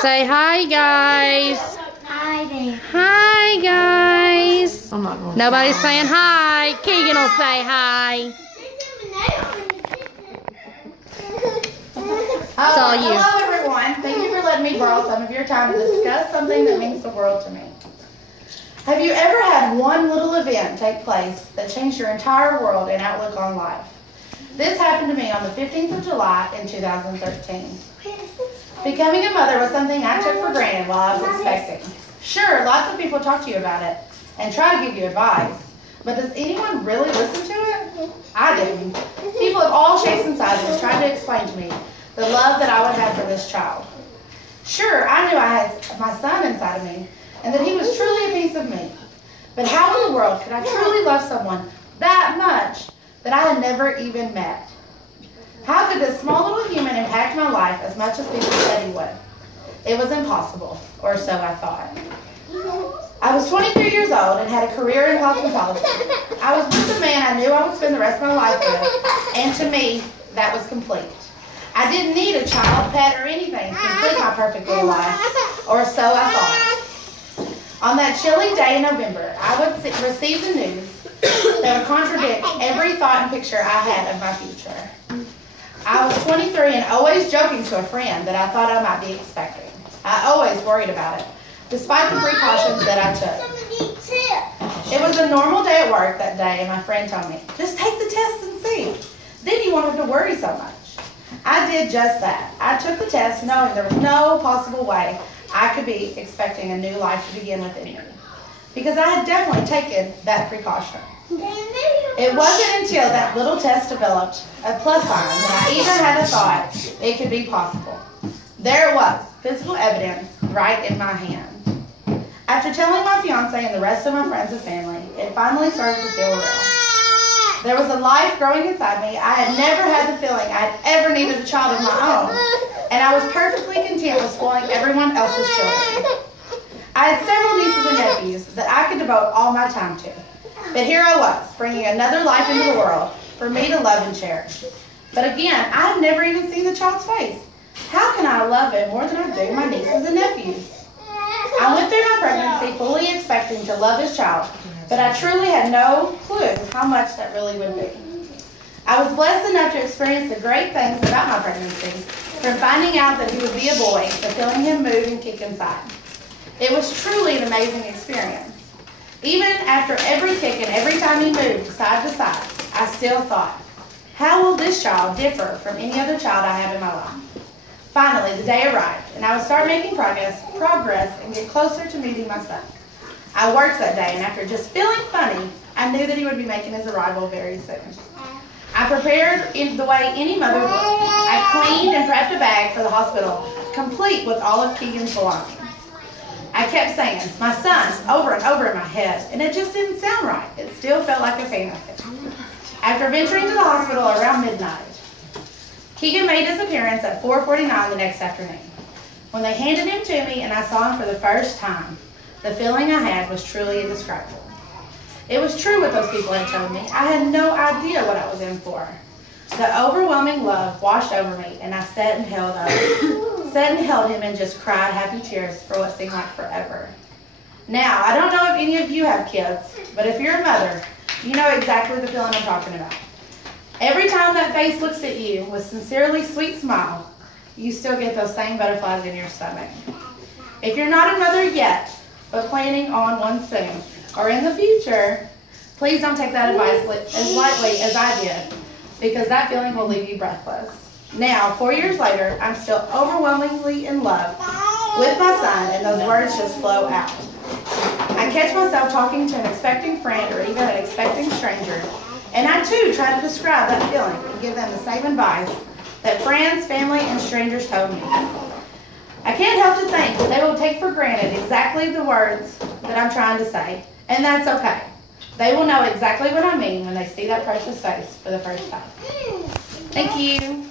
Say hi, guys. Hi there. Hi, guys. I'm not going. Nobody's saying hi. Keegan will say hi. It's all you. Hello, everyone. Thank you for letting me borrow some of your time to discuss something that means the world to me. Have you ever had one little event take place that changed your entire world and outlook on life? This happened to me on the 15th of July in 2013. Becoming a mother was something I took for granted while I was expecting. Sure, lots of people talk to you about it and try to give you advice, but does anyone really listen to it? I didn't. People of all shapes and sizes tried to explain to me the love that I would have for this child. Sure, I knew I had my son inside of me and that he was truly a piece of me. But how in the world could I truly love someone that much that I had never even met? How could this small little human impact my life as much as people said he would? It was impossible, or so I thought. I was 23 years old and had a career in hospitality. I was with the man I knew I would spend the rest of my life with, and to me, that was complete. I didn't need a child, pet, or anything to complete my perfect little life, or so I thought. On that chilly day in November, I would receive the news that would contradict every thought and picture I had of my future. I was 23 and always joking to a friend that I thought I might be expecting. I always worried about it, despite the precautions that I took. It was a normal day at work that day, and my friend told me, just take the test and see. Then you won't have to worry so much. I did just that. I took the test knowing there was no possible way I could be expecting a new life to begin with anyway, because I had definitely taken that precaution. It wasn't until that little test developed a plus sign that I even had a thought it could be possible. There it was, physical evidence right in my hand. After telling my fiance and the rest of my friends and family, it finally started to feel real. There was a life growing inside me. I had never had the feeling I had ever needed a child of my own, and I was perfectly content with spoiling everyone else's children. I had several nieces and nephews that I could devote all my time to. But here I was, bringing another life into the world for me to love and cherish. But again, I had never even seen the child's face. How can I love it more than I do my nieces and nephews? I went through my pregnancy fully expecting to love this child, but I truly had no clue how much that really would be. I was blessed enough to experience the great things about my pregnancy, from finding out that he would be a boy to feeling him move and kick inside. It was truly an amazing experience. Even after every kick and every time he moved side to side, I still thought, how will this child differ from any other child I have in my life? Finally, the day arrived, and I would start making progress and get closer to meeting my son. I worked that day, and after just feeling funny, I knew that he would be making his arrival very soon. I prepared in the way any mother would. I cleaned and prepped a bag for the hospital, complete with all of Keegan's belongings. I kept saying, my son, over and over in my head, and it just didn't sound right. It still felt like a fantasy. After venturing to the hospital around midnight, Keegan made his appearance at 4:49 the next afternoon. When they handed him to me and I saw him for the first time, the feeling I had was truly indescribable. It was true what those people had told me. I had no idea what I was in for. The overwhelming love washed over me, and I sat and held him and just cried happy tears for what seemed like forever. Now, I don't know if any of you have kids, but if you're a mother, you know exactly the feeling I'm talking about. Every time that face looks at you with sincerely sweet smile, you still get those same butterflies in your stomach. If you're not a mother yet, but planning on one soon, or in the future, please don't take that advice as lightly as I did, because that feeling will leave you breathless. Now, 4 years later, I'm still overwhelmingly in love with my son, and those words just flow out. I catch myself talking to an expecting friend or even an expecting stranger, and I too try to describe that feeling and give them the same advice that friends, family, and strangers told me. I can't help to think that they will take for granted exactly the words that I'm trying to say, and that's okay. They will know exactly what I mean when they see that precious face for the first time. Thank you.